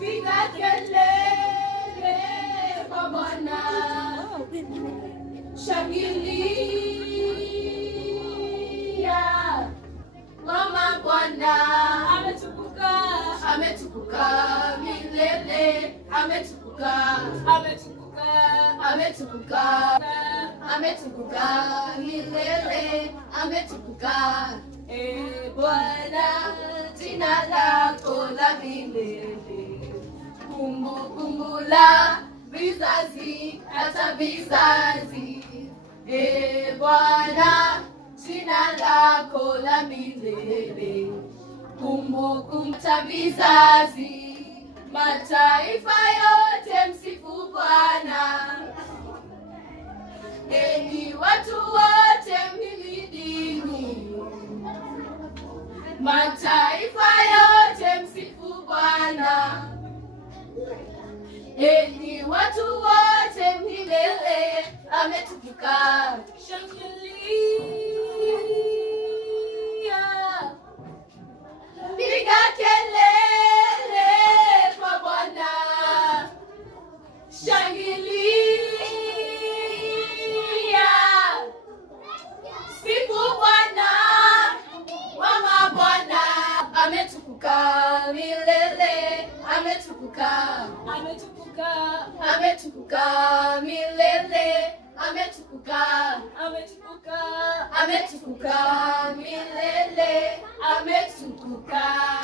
Piga kelele kwa Bwana, shangilia mama Bwana. Ametukukaa, ametukukaa milele, ametukukaa, ametukukaa, ametukukaa, ametukukaa milele, ametukukaa. Bwana, jina lako la milele, kumbukumbu la vizazi hata vizazi. Bwana, jina lako la milele, kumbukumbu la vizazi. Mataifa yote msifu Bwana, enyi watu wote mhimidini. Mataifa yote msifu Bwana, enyi watu wote milele, ametukukaa. Shangilia, piga kelele kwa Bwana, shangilia, sifu Bwana, mama Bwana. Ametukukaa milele, ametukukaa, ametukukaa, ametukukaa milele, ametukukaa, ametukukaa, ametukukaa milele, ametukukaa.